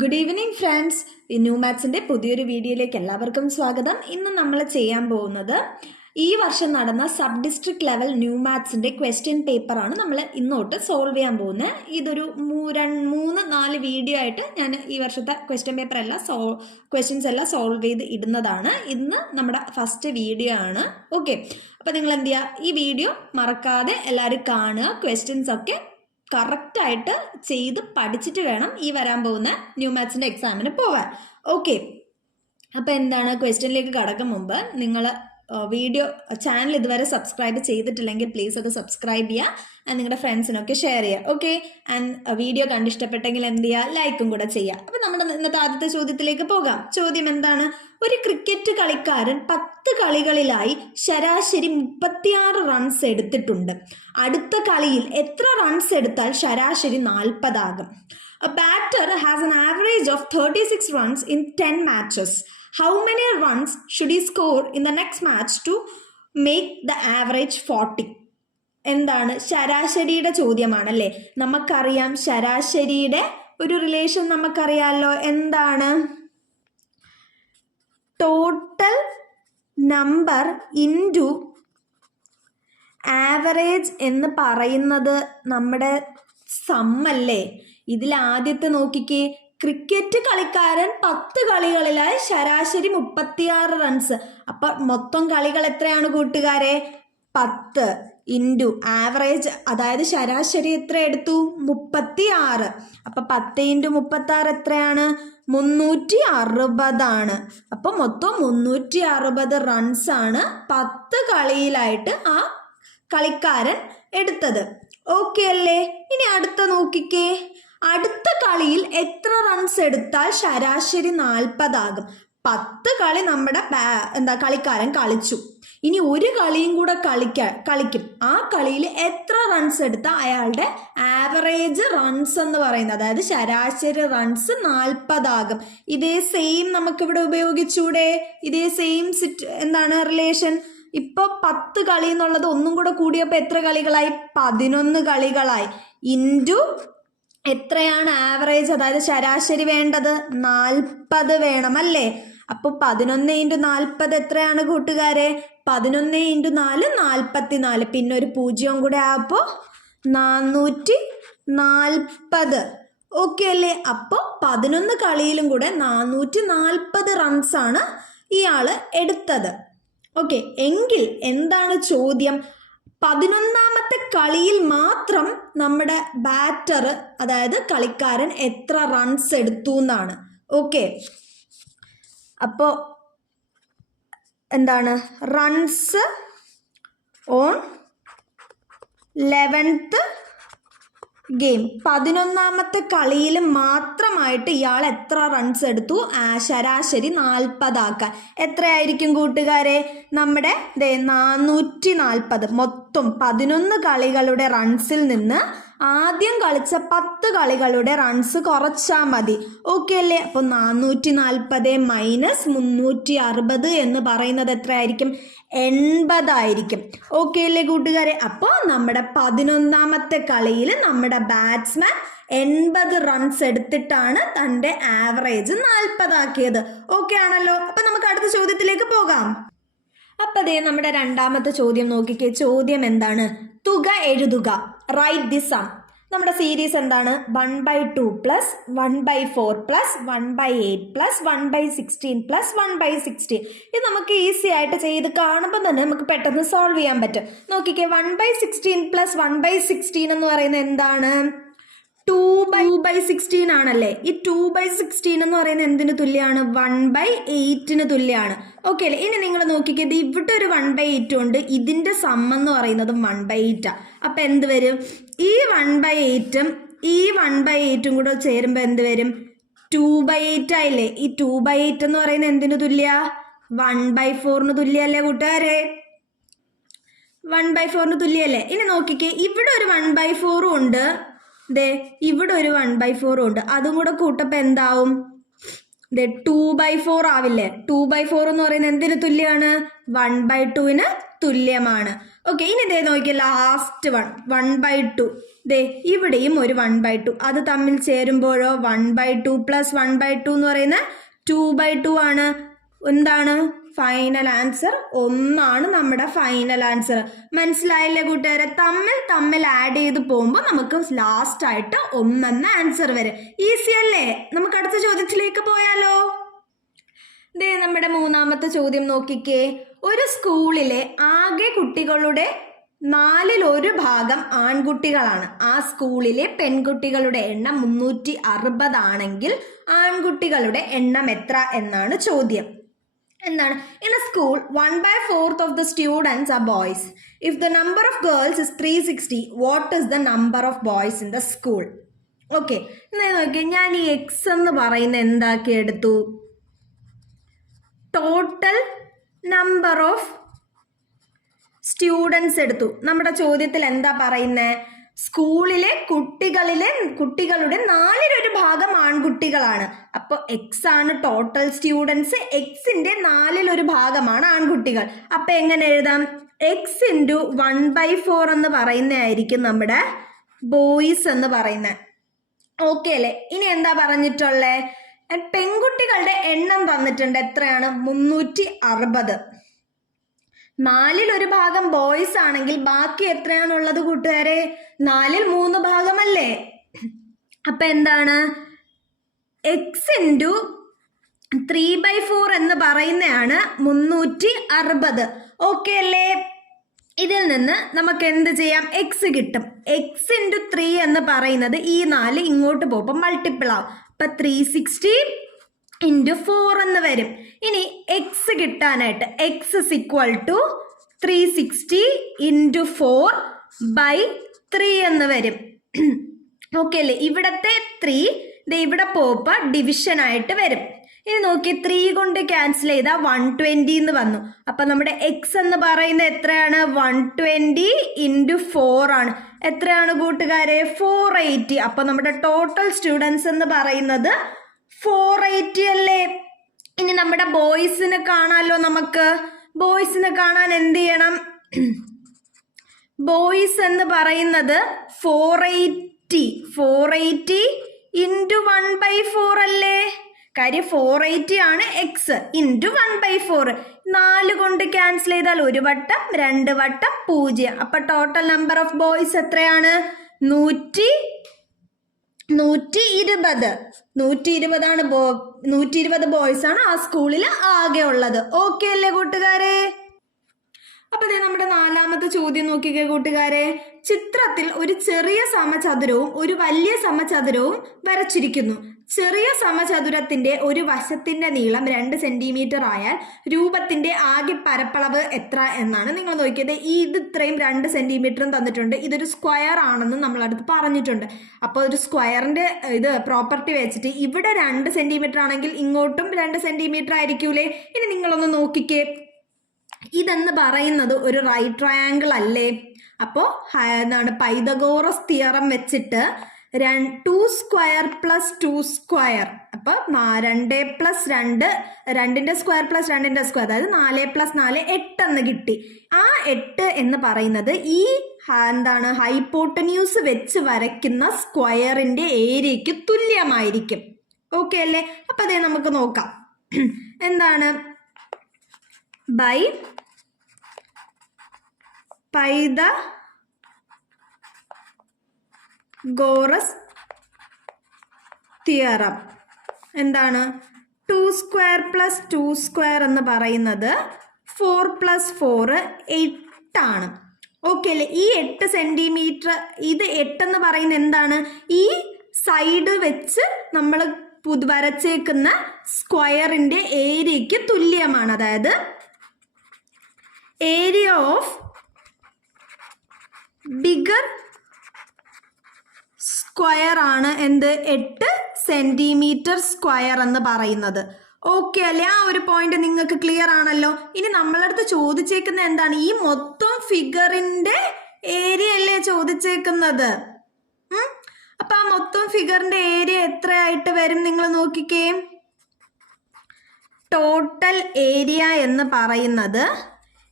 Good evening friends. New മാത്സിൻ്റെ പുതിയൊരു വീഡിയോയിലേക്ക് എല്ലാവർക്കും സ്വാഗതം. ഇന്ന് നമ്മൾ ചെയ്യാൻ പോകുന്നത് ഈ വർഷം നടന്ന സബ് ഡിസ്ട്രിക്ട് ലെവൽ ന്യൂ മാത്സിൻ്റെ ക്വസ്റ്റ്യൻ പേപ്പറാണ് നമ്മൾ ഇന്നോട്ട് സോൾവ് ചെയ്യാൻ പോകുന്നത്. ഇതൊരു 3-4 വീഡിയോ ആയിട്ട് ഞാൻ ഈ വർഷത്തെ ക്വസ്റ്റ്യൻ പേപ്പർ എല്ലാം ക്വസ്റ്റ്യൻസ് എല്ലാം സോൾവ് ചെയ്ത് ഇടുന്നതാണ്. ഇന്ന് നമ്മുടെ ഫസ്റ്റ് വീഡിയോ ആണ്. ഓക്കെ, അപ്പോൾ നിങ്ങൾ എന്ത് ചെയ്യുക, ഈ വീഡിയോ മറക്കാതെ എല്ലാവരും കാണുക. ക്വസ്റ്റ്യൻസ് ഒക്കെ കറക്റ്റായിട്ട് ചെയ്ത് പഠിച്ചിട്ട് വേണം ഈ വരാൻ പോകുന്ന ന്യൂ മാത്സിൻ്റെ എക്സാമിന് പോകാൻ. ഓക്കെ, അപ്പോൾ എന്താണ്, ക്വസ്റ്റ്യനിലേക്ക് കടക്കും മുമ്പ് നിങ്ങൾ വീഡിയോ ചാനൽ ഇതുവരെ സബ്സ്ക്രൈബ് ചെയ്തിട്ടില്ലെങ്കിൽ പ്ലീസ് അത് സബ്സ്ക്രൈബ് ചെയ്യുക ആൻഡ് നിങ്ങളുടെ ഫ്രണ്ട്സിനൊക്കെ ഷെയർ ചെയ്യുക. ഓക്കെ, ആൻഡ് വീഡിയോ കണ്ടിഷ്ടപ്പെട്ടെങ്കിൽ എന്ത് ചെയ്യുക, ലൈക്കും കൂടെ ചെയ്യുക. അപ്പോൾ നമ്മുടെ ഇന്നത്തെ ആദ്യത്തെ ചോദ്യത്തിലേക്ക് പോകാം. ചോദ്യം എന്താണ്, ഒരു ക്രിക്കറ്റ് കളിക്കാരൻ 10 കളികളിലായി ശരാശരി 36 റൺസ് എടുത്തിട്ടുണ്ട്. അടുത്ത കളിയിൽ എത്ര റൺസ് എടുത്താൽ ശരാശരി 40 ആകും? A batter has an average of 36 runs in 10 matches. How many runs should he score in the next match to make the average 40? എന്താണ്, ശരാശരിയുടെ ചോദ്യമാണല്ലേ. നമുക്കറിയാം ശരാശരിയുടെ ഒരു റിലേഷൻ നമുക്കറിയാമല്ലോ. എന്താണ്, ടോട്ടൽ നമ്പർ ഇൻറ്റു ആവറേജ് എന്ന് പറയുന്നത് നമ്മുടെ സമ്മല്ലേ. ഇതിൽ ആദ്യത്തെ നോക്കിക്കേ, ക്രിക്കറ്റ് കളിക്കാരൻ 10 കളികളിലായി ശരാശരി 36 റൺസ്. അപ്പം മൊത്തം കളികൾ എത്രയാണ് കൂട്ടുകാരെ? 10 ഇൻറ്റു ആവറേജ്, അതായത് ശരാശരി എത്ര എടുത്തു? 36. അപ്പം 10 ഇൻറ്റു 36 എത്രയാണ്? 360 ആണ്. അപ്പം മൊത്തം 360 റൺസാണ് 10 കളിയിലായിട്ട് ആ കളിക്കാരൻ എടുത്തത്. ഓക്കെ അല്ലേ? ഇനി അടുത്ത നോക്കിക്കേ, അടുത്ത കളിയിൽ എത്ര റൺസ് എടുത്താൽ ശരാശരി 40 ആകും? 10 കളി നമ്മുടെ കളിക്കാരൻ കളിച്ചു. ഇനി ഒരു കളിയും കൂടെ കളിക്കും. ആ കളിയിൽ എത്ര റൺസ് എടുത്താൽ അയാളുടെ ആവറേജ് റൺസ് എന്ന് പറയുന്നത്, അതായത് ശരാശരി റൺസ് 40 ആകും. ഇതേ സെയിം നമുക്കിവിടെ ഉപയോഗിച്ചൂടെ? ഇതേ സെയിം റിലേഷൻ. ഇപ്പോൾ 10 കളി എന്നുള്ളത് ഒന്നും കൂടെ കൂടിയപ്പോൾ എത്ര കളികളായി? 11 കളികളായി. ഇൻറ്റു എത്രയാണ് ആവറേജ്, അതായത് ശരാശരി വേണ്ടത്? 40 വേണം അല്ലേ. അപ്പോൾ 11 ഇൻറ്റു 40 എത്രയാണ് കൂട്ടുകാരെ? 11 ഇൻറ്റു 4 44. പിന്നെ ഒരു 0 കൂടെ ആയപ്പോൾ 440. ഓക്കെ അല്ലേ? അപ്പോൾ 11 കളിയിലും കൂടെ 440 റൺസാണ് ഇയാൾ എടുത്തത്. ഓക്കെ, എങ്കിൽ എന്താണ് ചോദ്യം? 11ാമത്തെ കളിയിൽ മാത്രം നമ്മുടെ ബാറ്റർ, അതായത് കളിക്കാരൻ എത്ര റൺസ് എടുത്തു എന്നാണ്. ഓക്കെ, അപ്പോൾ എന്താണ്, റൺസ് ഓൺ 11th ഗെയിം, 11ാമത്തെ കളിയിൽ മാത്രമായിട്ട് ഇയാൾ എത്ര റൺസ് എടുത്തു? ശരാശരി 40 ആക്കാൻ എത്രയായിരിക്കും കൂട്ടുകാരെ? നമ്മുടെ 440. മൊത്തം 11 കളികളുടെ റൺസിൽ നിന്ന് ആദ്യം കളിച്ച 10 കളികളുടെ റൺസ് കുറച്ചാൽ മതി. ഓക്കെ അല്ലേ? അപ്പോൾ 440 മൈനസ് 360 എന്ന് പറയുന്നത് എത്രയായിരിക്കും? 80 ആയിരിക്കും. ഓക്കെ അല്ലേ കൂട്ടുകാരെ? അപ്പോൾ നമ്മുടെ 11ാമത്തെ കളിയിൽ നമ്മുടെ ബാറ്റ്സ്മാൻ 80 റൺസ് എടുത്തിട്ടാണ് തൻ്റെ ആവറേജ് 40 ആക്കിയത്. ഓക്കെ ആണല്ലോ? അപ്പം നമുക്ക് അടുത്ത ചോദ്യത്തിലേക്ക് പോകാം. അപ്പം അതേ നമ്മുടെ രണ്ടാമത്തെ ചോദ്യം നോക്കിക്കേ. ചോദ്യം എന്താണ്? തുക എഴുതുക. Write the sum. നമ്മുടെ സീരീസ് എന്താണ്? 1/2 പ്ലസ് 1/4 പ്ലസ് 1/8 പ്ലസ് 1/16 പ്ലസ് 1/16. ഇത് നമുക്ക് ഈസി ആയിട്ട് ചെയ്ത് കാണുമ്പോൾ തന്നെ നമുക്ക് പെട്ടെന്ന് സോൾവ് ചെയ്യാൻ പറ്റും. നോക്കിക്കേ, 1/16 പ്ലസ് 1/16 എന്ന് പറയുന്നത് എന്താണ്? 2/16 ആണല്ലേ. ഈ 2/16 എന്ന് പറയുന്നത് എന്തിന് തുല്യമാണ്? 1/8 തുല്യമാണ്. ഓക്കെ അല്ലേ? ഇനി നിങ്ങൾ നോക്കിക്കേ, ഇവിടെ ഒരു 1/8 ഉണ്ട്, ഇതിൻ്റെ സം എന്ന് പറയുന്നത് 1/8. അപ്പം എന്ത് വരും? ഈ 1/8 ഈ 1/8 കൂടെ ചേരുമ്പോൾ എന്ത് വരും? 2/8 ആയില്ലേ. ഈ 2/8 എന്ന് പറയുന്നത് എന്തിനു തുല്യ? 1/4 തുല്യല്ലേ കൂട്ടുകാരെ? 1/4 തുല്യല്ലേ. ഇനി നോക്കിക്കേ, ഇവിടെ ഒരു 1/4 ഉണ്ട്, ഇവിടെ ഒരു 1/4 ഉണ്ട്. അതും കൂടെ കൂട്ടപ്പോൾ എന്താവും? 2/4 ആവില്ലേ. 2/4 എന്ന് പറയുന്നത് എന്തിന് തുല്യമാണ്? 1/2 തുല്യമാണ്. ഓക്കെ, ഇനി ഇതേ നോക്കിയ ലാസ്റ്റ് 1/2. ദേ ഇവിടെയും ഒരു 1/2. അത് തമ്മിൽ ചേരുമ്പോഴോ 1/2 + 1/2 എന്ന് പറയുന്ന 2/2 ആണ്. എന്താണ് ഫൈനൽ ആൻസർ? 1 ആണ് നമ്മുടെ ഫൈനൽ ആൻസർ. മനസ്സിലായില്ലേ കൂട്ടുകാരെ? തമ്മിൽ ആഡ് ചെയ്ത് പോകുമ്പോൾ നമുക്ക് ലാസ്റ്റ് ആയിട്ട് 1 എന്ന ആൻസർ വരും. ഈസി അല്ലേ? നമുക്ക് അടുത്ത ചോദ്യത്തിലേക്ക് പോയാലോ? ദേ നമ്മുടെ മൂന്നാമത്തെ ചോദ്യം നോക്കിക്കേ. ഒരു സ്കൂളിലെ ആകെ കുട്ടികളുടെ 1/4 ആൺകുട്ടികളാണ്. ആ സ്കൂളിലെ പെൺകുട്ടികളുടെ എണ്ണം 360 ആണെങ്കിൽ ആൺകുട്ടികളുടെ എണ്ണം എത്ര എന്നാണ് ചോദ്യം. എന്താണ്? In A school 1/4 of the students are boys. If the number of girls is 360, what is the number of boys in the school? Okay, നോക്കിയാൽ ഞാൻ ഈ എക്സ് എന്ന് പറയുന്ന എന്താക്കി എടുത്തു? ടോട്ടൽ നമ്പർ ഓഫ് സ്റ്റുഡൻസ് എടുത്തു. നമ്മുടെ ചോദ്യത്തിൽ എന്താ പറയുന്നത്? സ്കൂളിലെ കുട്ടികളുടെ 1/4 ആൺകുട്ടികളാണ്. അപ്പോൾ എക്സ് ആണ് ടോട്ടൽ സ്റ്റുഡൻസ്. എക്സിന്റെ 1/4 ആൺകുട്ടികൾ. അപ്പൊ എങ്ങനെ എഴുതാം? എക്സ് ഇൻറ്റു 1/4 എന്ന് പറയുന്നതായിരിക്കും നമ്മുടെ ബോയ്സ് എന്ന് പറയുന്നത്. ഓക്കെ അല്ലേ? ഇനി എന്താ പറഞ്ഞിട്ടുള്ളേ? പെൺകുട്ടികളുടെ എണ്ണം തന്നിട്ടുണ്ട്. എത്രയാണ്? 360. 1/4 ബോയ്സ് ആണെങ്കിൽ ബാക്കി എത്രയാണുള്ളത് കൂട്ടുകാരെ? 3/4 അല്ലേ? അപ്പൊ എന്താണ്? എക്സ് ഇൻറ്റു 3/4 എന്ന് പറയുന്നതാണ് 360. ഓക്കെ അല്ലേ? ഇതിൽ നിന്ന് നമുക്ക് എന്ത് ചെയ്യാം? എക്സ് കിട്ടും. എക്സ് ഇൻറ്റു 3 എന്ന് പറയുന്നത് ഈ 4 ഇങ്ങോട്ട് പോകുമ്പോൾ മൾട്ടിപ്പിൾ ആവും. അപ്പൊ 360 × 4 എന്ന് വരും. ഇനി എക്സ് കിട്ടാനായിട്ട് എക്സ് ഇസ് ഈക്വൽ ടു 360 × 4/3 എന്ന് വരും. ഓക്കെ അല്ലേ? ഇവിടത്തെ 3 ഇവിടെ പോകുമ്പോൾ ഡിവിഷൻ ആയിട്ട് വരും. ഇനി നോക്കി 3 കൊണ്ട് ക്യാൻസൽ ചെയ്താൽ 120 എന്ന് വന്നു. അപ്പൊ നമ്മുടെ എക്സ് എന്ന് പറയുന്നത് എത്രയാണ്? 120 × 4 ആണ്. എത്രയാണ് കൂട്ടുകാരെ? 480. അപ്പൊ നമ്മുടെ ടോട്ടൽ സ്റ്റുഡൻസ് എന്ന് പറയുന്നത് 480 അല്ലേ? ഇനി നമ്മുടെ ബോയ്സിനെ കാണാമല്ലോ. നമുക്ക് ബോയ്സിനെ കാണാൻ എന്ത് ചെയ്യണം? ബോയ്സ് എന്ന് പറയുന്നത് 480 × 1/4 അല്ലേ? കാര്യം 480 ആണ് എക്സ് ഇൻറ്റു 1/4. 4 കൊണ്ട് ക്യാൻസൽ ചെയ്താൽ 1 വട്ടം 2 വട്ടം 0. അപ്പൊ ടോട്ടൽ നമ്പർ ഓഫ് ബോയ്സ് എത്രയാണ്? 120. 120 ബോയ്സ് ആണ് ആ സ്കൂളിൽ ആകെ ഉള്ളത്. ഓക്കെ അല്ലേ കൂട്ടുകാരെ? അപ്പൊ നമ്മുടെ നാലാമത്തെ ചോദ്യം നോക്കിക്കേ കൂട്ടുകാരെ. ചിത്രത്തിൽ ഒരു ചെറിയ സമചതുരവും ഒരു വലിയ സമചതുരവും വരച്ചിരിക്കുന്നു. ചെറിയ സമചതുരത്തിന്റെ ഒരു വശത്തിന്റെ നീളം 2 സെന്റിമീറ്റർ ആയാൽ രൂപത്തിന്റെ ആകെ പരപ്പളവ് എത്ര എന്നാണ് നിങ്ങൾ നോക്കിയത്. ഇത് ഇത്രയും 2 സെന്റിമീറ്ററും തന്നിട്ടുണ്ട്. ഇതൊരു സ്ക്വയർ ആണെന്ന് നമ്മളടുത്ത് പറഞ്ഞിട്ടുണ്ട്. അപ്പോൾ ഒരു സ്ക്വയറിന്റെ ഇത് പ്രോപ്പർട്ടി വെച്ചിട്ട് ഇവിടെ 2 സെന്റിമീറ്റർ ആണെങ്കിൽ ഇങ്ങോട്ടും 2 സെന്റിമീറ്റർ ആയിരിക്കൂലേ? ഇനി നിങ്ങളൊന്ന് നോക്കിക്കേ. ഇതെന്ന് പറയുന്നത് ഒരു റൈറ്റ് ട്രയാങ്കിൾ അല്ലേ? അപ്പോൾ എന്താണ്? പൈതഗോറസ് തിയറം വെച്ചിട്ട് 2 സ്ക്വയർ പ്ലസ് 2 സ്ക്വയർ. അപ്പൊ 2 + 2, 2ന്റെ സ്ക്വയർ പ്ലസ് 2ന്റെ സ്ക്വയർ, അതായത് 4 + 4 8 എന്ന് കിട്ടി. ആ 8 എന്ന് പറയുന്നത് ഈ എന്താണ് ഹൈപ്പോട്ടന്യൂസ് വെച്ച് വരയ്ക്കുന്ന സ്ക്വയറിന്റെ ഏരിയക്ക് തുല്യമായിരിക്കും. ഓക്കെ അല്ലേ? അപ്പൊ അതേ നമുക്ക് നോക്കാം. എന്താണ്? ബൈ പൈതഗോറസ് തിയറം എന്താണ്? 2 സ്ക്വയർ പ്ലസ് 2 സ്ക്വയർ എന്ന് പറയുന്നത് 4 + 4 8 ആണ്. ഓക്കെ അല്ലേ? ഈ 8 സെന്റിമീറ്റർ, ഇത് 8 എന്ന് പറയുന്നത് എന്താണ്? ഈ സൈഡ് വെച്ച് നമ്മൾ വരച്ചേക്കുന്ന സ്ക്വയറിന്റെ ഏരിയക്ക് തുല്യമാണ്. അതായത് ഏരിയ ഓഫ് ബിഗർ സ്ക്വയർ ആണ് എന്ത്? 8 സെന്റിമീറ്റർ സ്ക്വയർ എന്ന് പറയുന്നത്. ഓക്കെ അല്ലേ? ആ ഒരു പോയിന്റ് നിങ്ങൾക്ക് ക്ലിയർ ആണല്ലോ. ഇനി നമ്മളടുത്ത് ചോദിച്ചേക്കുന്ന എന്താണ്? ഈ മൊത്തം ഫിഗറിന്റെ ഏരിയ അല്ലേ ചോദിച്ചേക്കുന്നത്. അപ്പൊ ആ മൊത്തം ഫിഗറിന്റെ ഏരിയ എത്രയായിട്ട് വരും? നിങ്ങൾ നോക്കിക്കേ. ടോട്ടൽ ഏരിയ എന്ന് പറയുന്നത്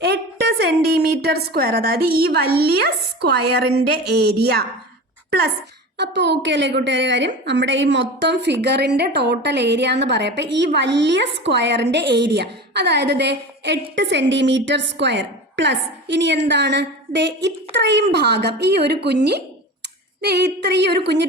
8 സെന്റിമീറ്റർ സ്ക്വയർ, അതായത് ഈ വലിയ സ്ക്വയറിന്റെ ഏരിയ പ്ലസ്, അപ്പോൾ ഓക്കെ അല്ലേ കൂട്ടുകാരെ കാര്യം? നമ്മുടെ ഈ മൊത്തം ഫിഗറിന്റെ ടോട്ടൽ ഏരിയ എന്ന് പറയാം. അപ്പം ഈ വലിയ സ്ക്വയറിന്റെ ഏരിയ അതായത് ദേ 8 സെന്റിമീറ്റർ സ്ക്വയർ പ്ലസ് ഇനി എന്താണ് ദേ ഇത്രയും ഭാഗം, ഈ ഒരു കുഞ്ഞ്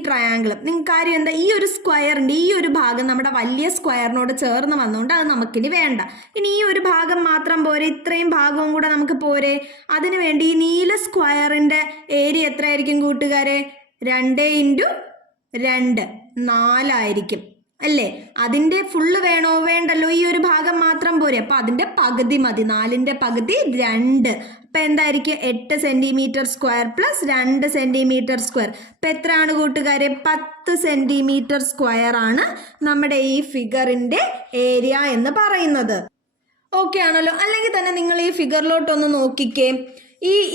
ട്രയാങ്കിൾ. നിങ്ങൾക്ക് കാര്യം എന്താ, ഈ ഒരു സ്ക്വയറിന്റെ ഈ ഒരു ഭാഗം നമ്മുടെ വലിയ സ്ക്വയറിനോട് ചേർന്ന് വന്നുകൊണ്ട് അത് നമുക്കിനി വേണ്ട. ഇനി ഈ ഒരു ഭാഗം മാത്രം പോരെ, ഇത്രയും ഭാഗവും കൂടെ നമുക്ക് പോരെ. അതിനു വേണ്ടി ഈ നീല സ്ക്വയറിന്റെ ഏരിയ എത്രയായിരിക്കും കൂട്ടുകാരെ? 2 × 2 4 അല്ലേ? അതിന്റെ ഫുള്ള് വേണോ? വേണ്ടല്ലോ, ഈ ഒരു ഭാഗം മാത്രം പോരെ. അപ്പൊ അതിന്റെ പകുതി മതി, 4ന്റെ പകുതി 2. അപ്പൊ എന്തായിരിക്കും? 8 centimetre square plus 2 centimetre square. അപ്പൊ എത്രയാണ് കൂട്ടുകാരെ? 10 സെന്റിമീറ്റർ സ്ക്വയർ ആണ് നമ്മുടെ ഈ ഫിഗറിന്റെ ഏരിയ എന്ന് പറയുന്നത്. ഓക്കെ ആണല്ലോ? അല്ലെങ്കിൽ തന്നെ നിങ്ങൾ ഈ ഫിഗറിലോട്ടൊന്ന് നോക്കിക്കേ.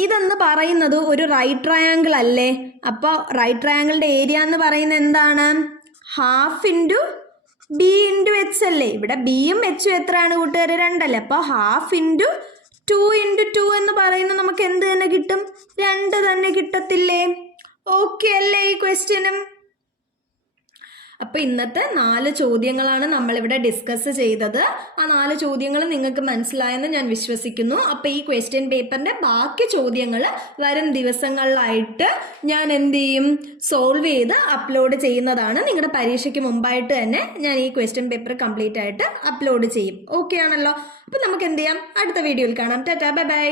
ഇതെന്ന് പറയുന്നത് ഒരു റൈറ്റ് ട്രയാങ്കിൾ അല്ലേ? അപ്പോൾ റൈറ്റ് ട്രയാങ്കിളിന്റെ ഏരിയ എന്ന് പറയുന്നത് എന്താണ്? Half into B into H അല്ലേ? ഇവിടെ ബിയും എച്ചും എത്രയാണ് കൂട്ടുകാരെ? 2 അല്ലേ? അപ്പോൾ ഹാഫ് ഇൻറ്റു 2 × 2 എന്ന് പറയുന്നത് നമുക്ക് എന്ത് തന്നെ കിട്ടും? 2 തന്നെ കിട്ടത്തില്ലേ? ഓക്കെ അല്ലേ ഈ ക്വസ്റ്റ്യനും? അപ്പോൾ ഇന്നത്തെ 4 ചോദ്യങ്ങളാണ് നമ്മളിവിടെ ഡിസ്കസ് ചെയ്തത്. ആ 4 ചോദ്യങ്ങൾ നിങ്ങൾക്ക് മനസ്സിലായെന്ന് ഞാൻ വിശ്വസിക്കുന്നു. അപ്പോൾ ഈ ക്വസ്റ്റ്യൻ പേപ്പറിൻ്റെ ബാക്കി ചോദ്യങ്ങൾ വരും ദിവസങ്ങളിലായിട്ട് ഞാൻ എന്ത് ചെയ്യും? സോൾവ് ചെയ്ത് അപ്ലോഡ് ചെയ്യുന്നതാണ്. നിങ്ങളുടെ പരീക്ഷയ്ക്ക് മുമ്പായിട്ട് തന്നെ ഞാൻ ഈ ക്വസ്റ്റ്യൻ പേപ്പർ കംപ്ലീറ്റ് ആയിട്ട് അപ്ലോഡ് ചെയ്യും. ഓക്കെ ആണല്ലോ? അപ്പോൾ നമുക്ക് എന്ത് ചെയ്യാം? അടുത്ത വീഡിയോയിൽ കാണാം. Tata, bye bye.